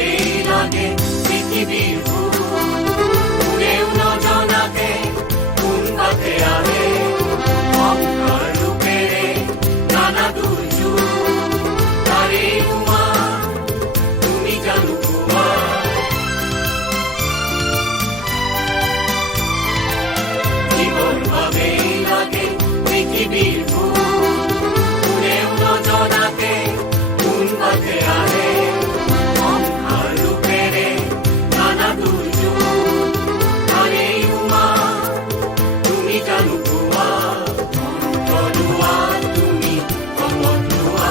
ভাবেই লাগে পৃথিবীর বুক, উড়েও নজনাকে কোন পথে আহে অন্ধকার রূপেরে নানা দুর্যোগ। তারে উমা তুমি জানো কুয়া, জীবন ভাবেই লাগে পৃথিবীর বুক, উড়েও নজনাকে কোন পথে আহে অন্ধকার রূপেরে নানা দুর্যোগ। তারে উমা তুমি জানো কুয়া, অন্তলুয়া তুমি অমরলুয়া,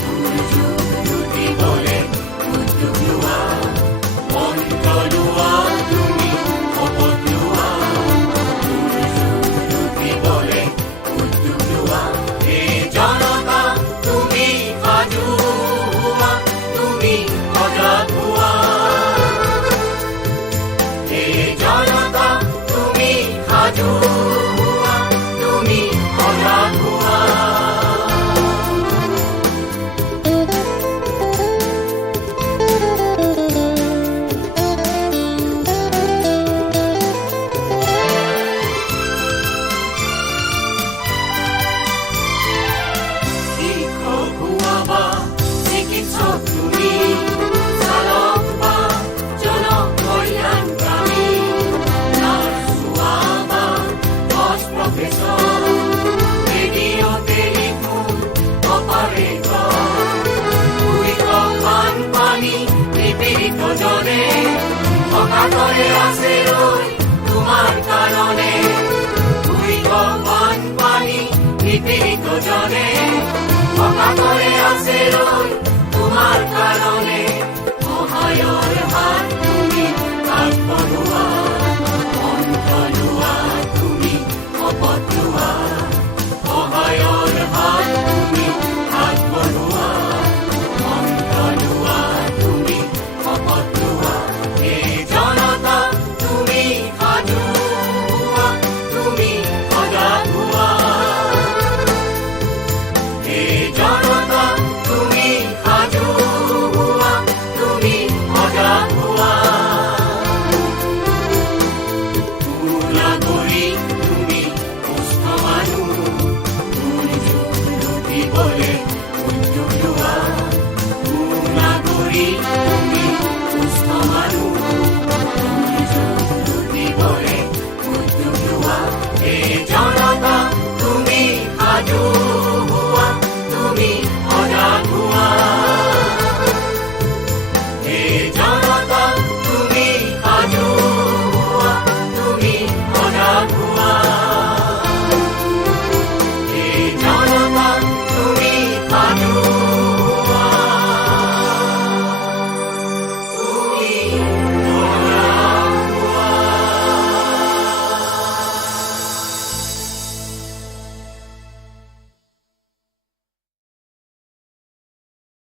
দুর্যোগ দুটি বলে উদ্যোগ লুয়া, অন্তলুয়া তুমি অমরলুয়া, দুর্যোগ দুটি বলে উদ্যোগ লুয়া। হে জনতা তুমি আজু হুয়া, তুমি অজাত হুয়া, হে জনতা তুমি আজু হুয়া, তুমি অজাত হুয়া। শিক্ষক হুয়া বা চিকিৎসক তুমি, চালক বা জনকল্যাণকামী, নার্স হুয়া বা বস প্রফেসর, রেডিও টেলিফোন অপারেটর, ভূমিকম্পান পানি নিপীড়িত জলে অকাতরে আসে রই তোমার কারণে, ভূমিকম্পান পানি নিপীড়িত জলে অকাতরে আসে রই